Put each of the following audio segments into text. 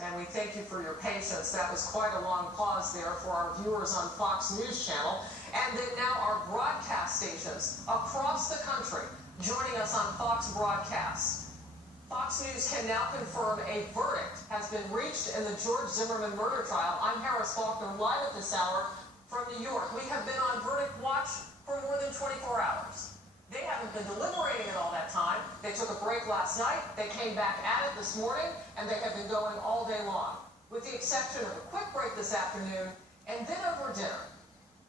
And we thank you for your patience. That was quite a long pause there for our viewers on Fox News Channel. And then now our broadcast stations across the country joining us on Fox Broadcast. Fox News can now confirm a verdict has been reached in the George Zimmerman murder trial. I'm Harris Faulkner, live at this hour from New York. We have been on verdict watch for more than 24 hours. They haven't been deliberating it all that time. They took a break last night. They came back at it this morning, and they have been going all day long, with the exception of a quick break this afternoon and then over dinner.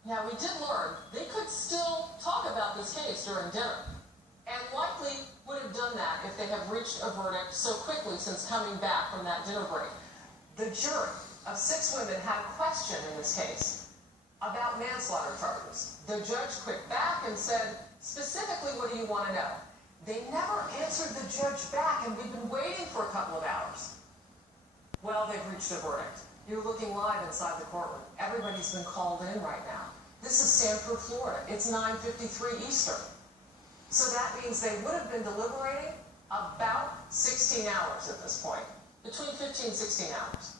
Now, we did learn they could still talk about this case during dinner, and likely would have done that if they have reached a verdict so quickly since coming back from that dinner break. The jury of 6 women had a question in this case about manslaughter charges. The judge clicked back and said, specifically, what do you want to know? They never answered the judge back, and we've been waiting for a couple of hours. Well, they've reached a verdict. You're looking live inside the courtroom. Everybody's been called in right now. This is Sanford, Florida. It's 9:53 Eastern. So that means they would have been deliberating about 16 hours at this point, between 15 and 16 hours.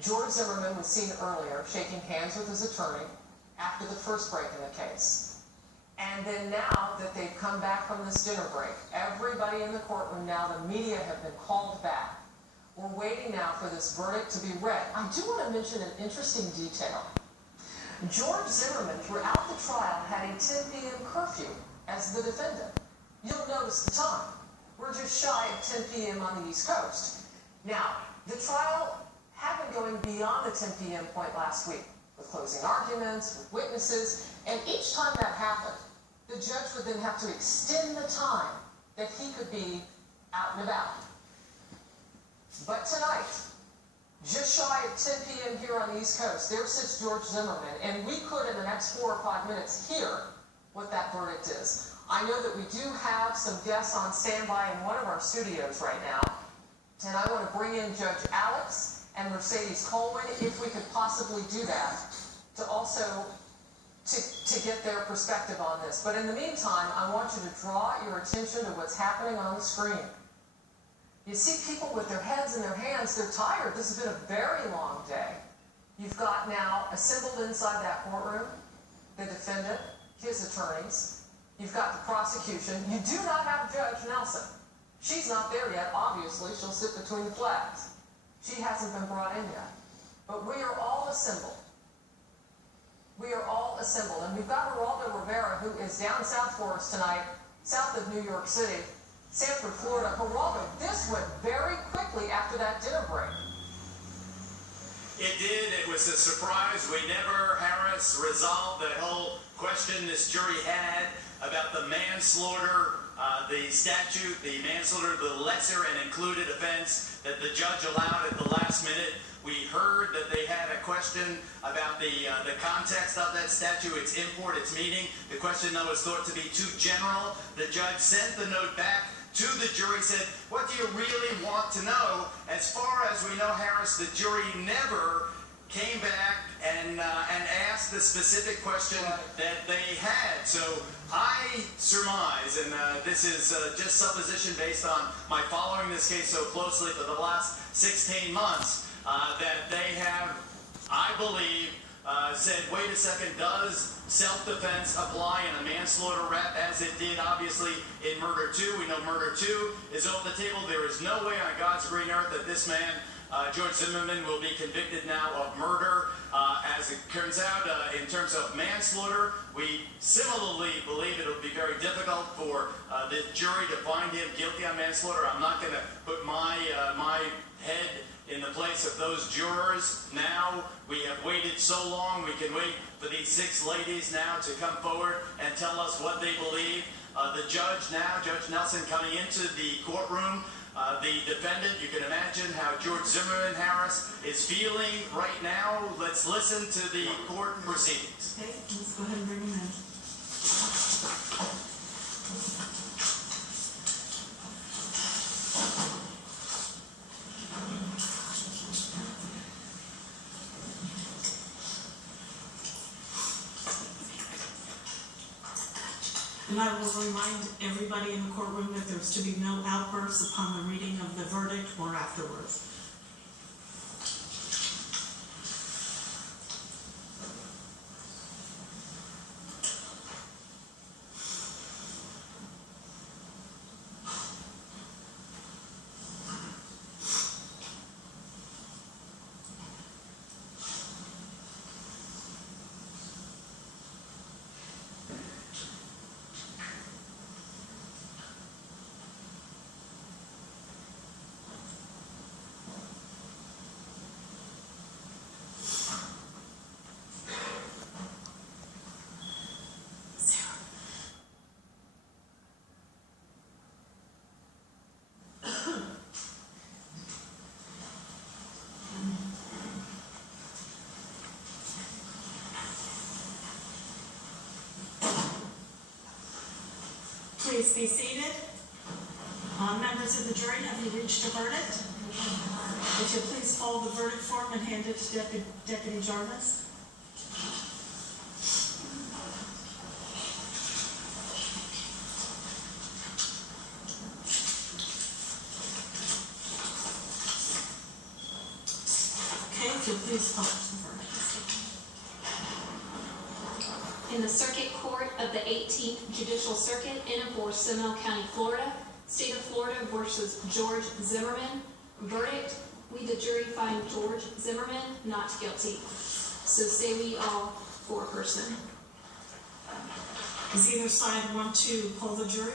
George Zimmerman was seen earlier shaking hands with his attorney after the first break in the case. And then now that they've come back from this dinner break, everybody in the courtroom now, the media have been called back. We're waiting now for this verdict to be read. I do want to mention an interesting detail. George Zimmerman, throughout the trial, had a 10 p.m. curfew as the defendant. You'll notice the time. We're just shy of 10 p.m. on the East Coast. Now, the trial had been going beyond the 10 p.m. point last week, with closing arguments, with witnesses, and each time that happened, the judge would then have to extend the time that he could be out and about. But tonight, just shy of 10 p.m. here on the East Coast, there sits George Zimmerman, and we could, in the next 4 or 5 minutes, hear what that verdict is. I know that we do have some guests on standby in one of our studios right now, and I want to bring in Judge Alex and Mercedes Coleman, if we could possibly do that, to also to get their perspective on this. But in the meantime, I want you to draw your attention to what's happening on the screen. You see people with their heads in their hands. They're tired. This has been a very long day. You've got now assembled inside that courtroom the defendant, his attorneys. You've got the prosecution. You do not have Judge Nelson. She's not there yet. Obviously, she'll sit between the flags. She hasn't been brought in yet. But we are all assembled. We are all assembled. And we've got Geraldo Rivera, who is down south for us tonight, south of New York City, Sanford, Florida. Geraldo, this went very quickly after that dinner break. It did. It was a surprise. We never, Harris, resolved that whole question this jury had about the manslaughter, the statute, the manslaughter, the lesser and included offense that the judge allowed at the last minute. We heard that they had a question about the context of that statute, its import, its meaning. The question, though, was thought to be too general. The judge sent the note back to the jury, said, what do you really want to know? As far as we know, Harris, the jury never came back and asked the specific question that they had. So I surmise, and this is just supposition based on my following this case so closely for the last 16 months, that they have, I believe, said, wait a second, does self-defense apply in a manslaughter rap as it did, obviously, in Murder 2? We know Murder 2 is off the table. There is no way on God's green earth that this man, George Zimmerman, will be convicted now of murder. As it turns out, in terms of manslaughter, we similarly believe it will be very difficult for the jury to find him guilty on manslaughter. I'm not going to put my head in the place of those jurors. Now we have waited so long, we can wait for these 6 ladies now to come forward and tell us what they believe. The judge now, Judge Nelson, coming into the courtroom, the defendant, you can imagine how George Zimmerman, Harris, is feeling right now. Let's listen to the court proceedings. Okay, let's go ahead and bring him in. And I will remind everybody in the courtroom that there's to be no outbursts upon the reading of the verdict or afterwards. Please be seated. Members of the jury, have you reached a verdict? If you'll please fold the verdict form and hand it to Deputy Jarvis. Okay, if you'll please publish the verdict. In the Circuit Court of the 18th Judicial Circuit in and for Seminole County, Florida, State of Florida versus George Zimmerman. Verdict: we the jury find George Zimmerman not guilty. So say we all foreperson. Does either side want to poll the jury?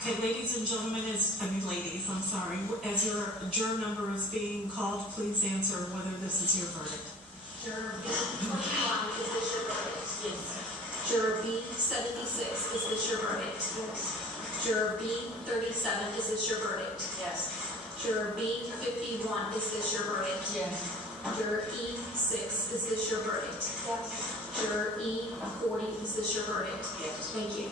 Okay, ladies and gentlemen, as your juror number is being called, please answer whether this is your verdict. Juror B 21, is this your verdict? Yes. Juror B 76, is this your verdict? Yes. Juror B 37, is this your verdict? Yes. Juror B 51, is this your verdict? Yes. Juror E 6, is this your verdict? Yes. Juror E 40, is this your verdict? Yes. Thank you.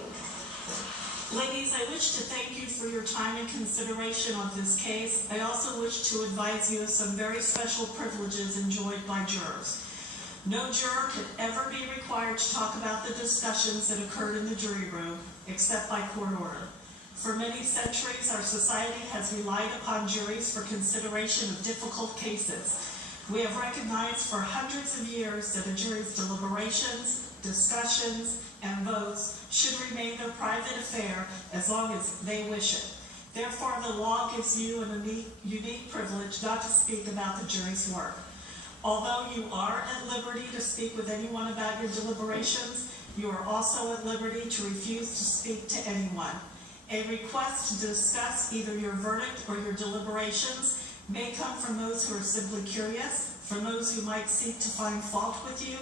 Ladies, I wish to thank you for your time and consideration of this case. I also wish to advise you of some very special privileges enjoyed by jurors. No juror could ever be required to talk about the discussions that occurred in the jury room, except by court order. For many centuries, our society has relied upon juries for consideration of difficult cases. We have recognized for hundreds of years that a jury's deliberations, discussions, and votes should remain a private affair as long as they wish it. Therefore, the law gives you a unique privilege not to speak about the jury's work. Although you are at liberty to speak with anyone about your deliberations, you are also at liberty to refuse to speak to anyone. A request to discuss either your verdict or your deliberations may come from those who are simply curious, from those who might seek to find fault with you,